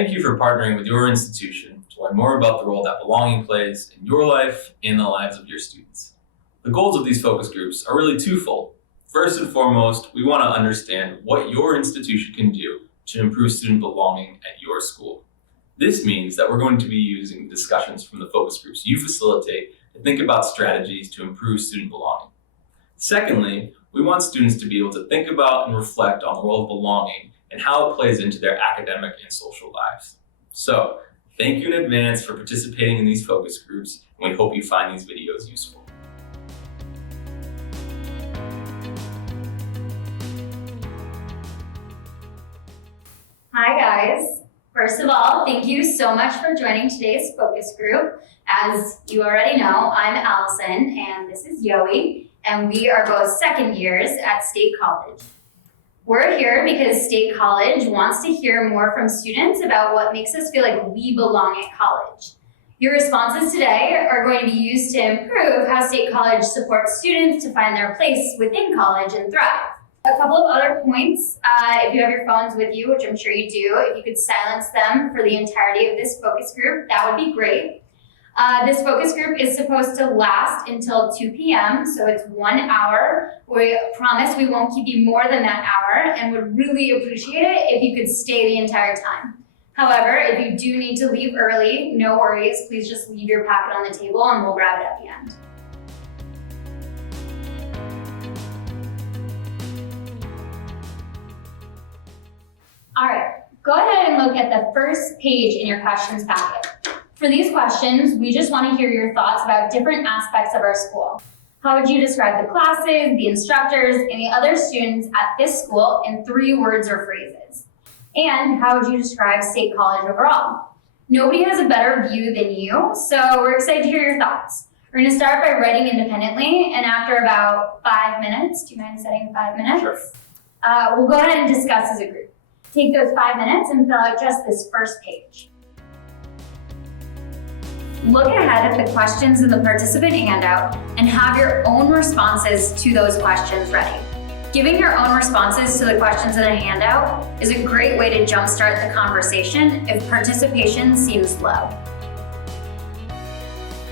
Thank you for partnering with your institution to learn more about the role that belonging plays in your life and the lives of your students. The goals of these focus groups are really twofold. First and foremost, we want to understand what your institution can do to improve student belonging at your school. This means that we're going to be using discussions from the focus groups you facilitate to think about strategies to improve student belonging. Secondly, we want students to be able to think about and reflect on the role of belonging and how it plays into their academic and social lives. So, thank you in advance for participating in these focus groups, and we hope you find these videos useful. Hi guys. First of all, thank you so much for joining today's focus group. As you already know, I'm Allison and this is Yoey, and we are both second years at State College. We're here because State College wants to hear more from students about what makes us feel like we belong at college. Your responses today are going to be used to improve how State College supports students to find their place within college and thrive. A couple of other points, if you have your phones with you, which I'm sure you do, if you could silence them for the entirety of this focus group, that would be great. This focus group is supposed to last until 2 p.m., so it's 1 hour. We promise we won't keep you more than that hour and would really appreciate it if you could stay the entire time. However, if you do need to leave early, no worries. Please just leave your packet on the table and we'll grab it at the end. All right, go ahead and look at the first page in your questions packet. For these questions, we just want to hear your thoughts about different aspects of our school. How would you describe the classes, the instructors, and the other students at this school in 3 words or phrases? And how would you describe State College overall? Nobody has a better view than you, so we're excited to hear your thoughts. We're going to start by writing independently, and after about 5 minutes, do you mind setting 5 minutes? Sure. We'll go ahead and discuss as a group. Take those 5 minutes and fill out just this first page. Look ahead at the questions in the participant handout and have your own responses to those questions ready. Giving your own responses to the questions in the handout is a great way to jumpstart the conversation if participation seems low.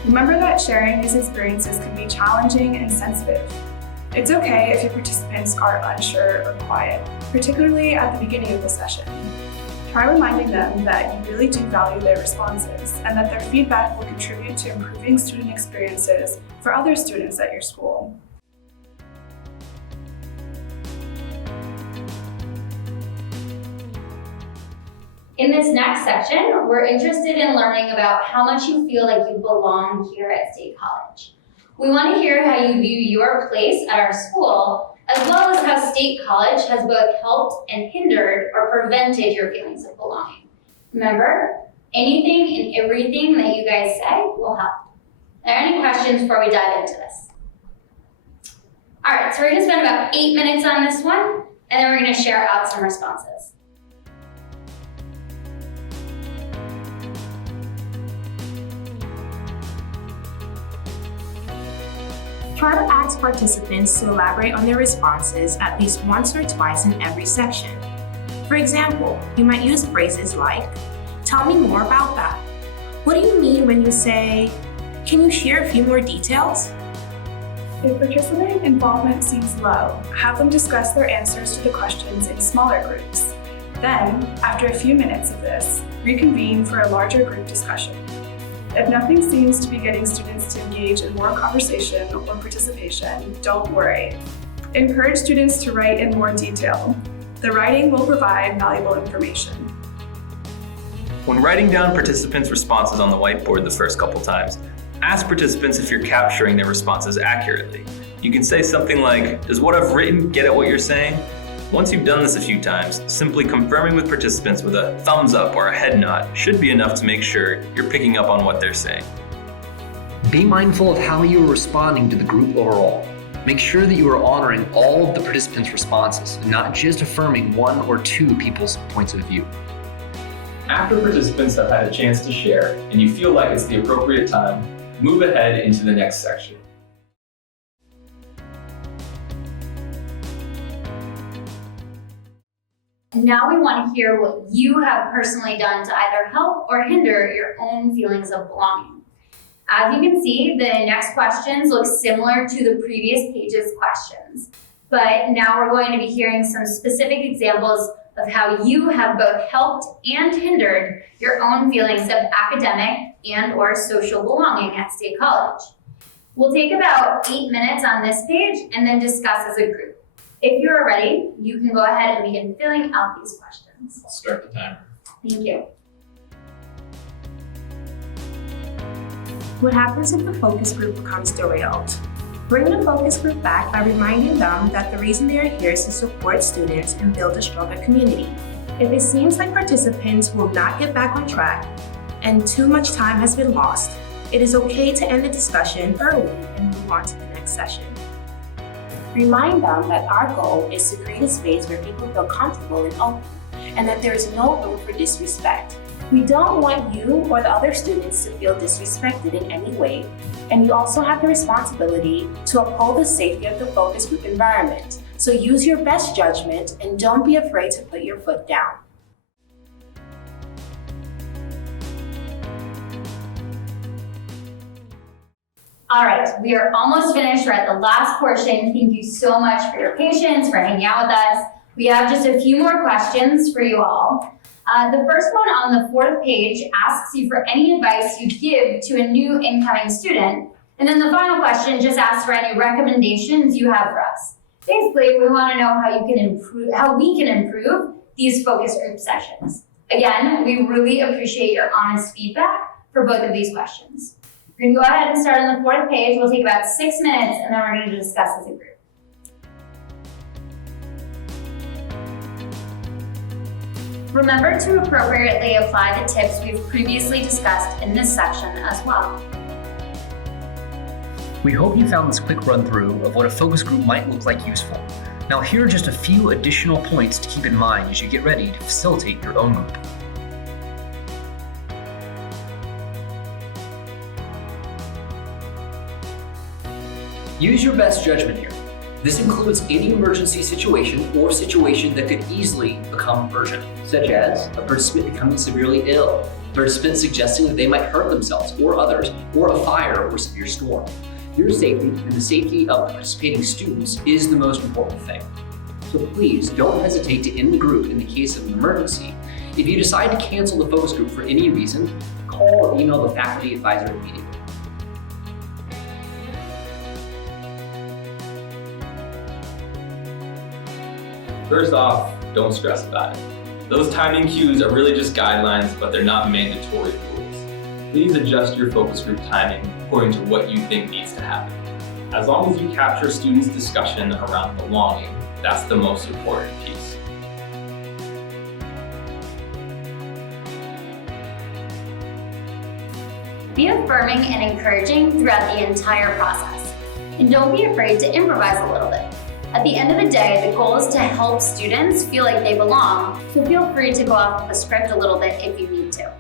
Remember that sharing these experiences can be challenging and sensitive. It's okay if your participants are unsure or quiet, particularly at the beginning of the session. Try reminding them that you really do value their responses and that their feedback will contribute to improving student experiences for other students at your school. In this next section, we're interested in learning about how much you feel like you belong here at State College. We want to hear how you view your place at our school, as well as how State College has both helped and hindered or prevented your feelings of belonging. Remember, anything and everything that you guys say will help. Are there any questions before we dive into this? All right, so we're going to spend about 8 minutes on this one, and then we're going to share out some responses. Try to ask participants to elaborate on their responses at least once or twice in every section. For example, you might use phrases like, "Tell me more about that." "What do you mean when you say, can you share a few more details?" If participant involvement seems low, have them discuss their answers to the questions in smaller groups. Then, after a few minutes of this, reconvene for a larger group discussion. If nothing seems to be getting students to engage in more conversation or participation, don't worry. Encourage students to write in more detail. The writing will provide valuable information. When writing down participants' responses on the whiteboard the first couple times, ask participants if you're capturing their responses accurately. You can say something like, "Does what I've written get at what you're saying?" Once you've done this a few times, simply confirming with participants with a thumbs up or a head nod should be enough to make sure you're picking up on what they're saying. Be mindful of how you are responding to the group overall. Make sure that you are honoring all of the participants' responses, and not just affirming 1 or 2 people's points of view. After participants have had a chance to share and you feel like it's the appropriate time, move ahead into the next section. And now we want to hear what you have personally done to either help or hinder your own feelings of belonging. As you can see, the next questions look similar to the previous page's questions, but now we're going to be hearing some specific examples of how you have both helped and hindered your own feelings of academic and or social belonging at State College. We'll take about 8 minutes on this page and then discuss as a group. If you're ready, you can go ahead and begin filling out these questions. I'll start the timer. Thank you. What happens if the focus group becomes derailed? Bring the focus group back by reminding them that the reason they are here is to support students and build a stronger community. If it seems like participants will not get back on track and too much time has been lost, it is okay to end the discussion early and move on to the next session. Remind them that our goal is to create a space where people feel comfortable and open, and that there is no room for disrespect. We don't want you or the other students to feel disrespected in any way, and you also have the responsibility to uphold the safety of the focus group environment. So use your best judgment and don't be afraid to put your foot down. All right, we are almost finished. We're at the last portion. Thank you so much for your patience, for hanging out with us. We have just a few more questions for you all. The first one on the 4th page asks you for any advice you'd give to a new incoming student. And then the final question just asks for any recommendations you have for us. Basically, we want to know how we can improve these focus group sessions. Again, we really appreciate your honest feedback for both of these questions. We're going to go ahead and start on the 4th page. We'll take about 6 minutes, and then we're going to discuss as a group. Remember to appropriately apply the tips we've previously discussed in this section as well. We hope you found this quick run through of what a focus group might look like useful. Now here are just a few additional points to keep in mind as you get ready to facilitate your own group. Use your best judgment here. This includes any emergency situation or situation that could easily become urgent, such as a participant becoming severely ill, a participant suggesting that they might hurt themselves or others, or a fire or severe storm. Your safety and the safety of participating students is the most important thing. So please don't hesitate to end the group in the case of an emergency. If you decide to cancel the focus group for any reason, call or email the faculty advisor immediately. First off, don't stress about it. Those timing cues are really just guidelines, but they're not mandatory rules. Please adjust your focus group timing according to what you think needs to happen. As long as you capture students' discussion around belonging, that's the most important piece. Be affirming and encouraging throughout the entire process. And don't be afraid to improvise a little bit. At the end of the day, the goal is to help students feel like they belong, so feel free to go off the script a little bit if you need to.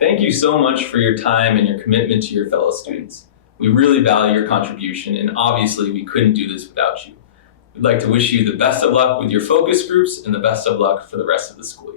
Thank you so much for your time and your commitment to your fellow students. We really value your contribution, and obviously we couldn't do this without you. We'd like to wish you the best of luck with your focus groups and the best of luck for the rest of the school year.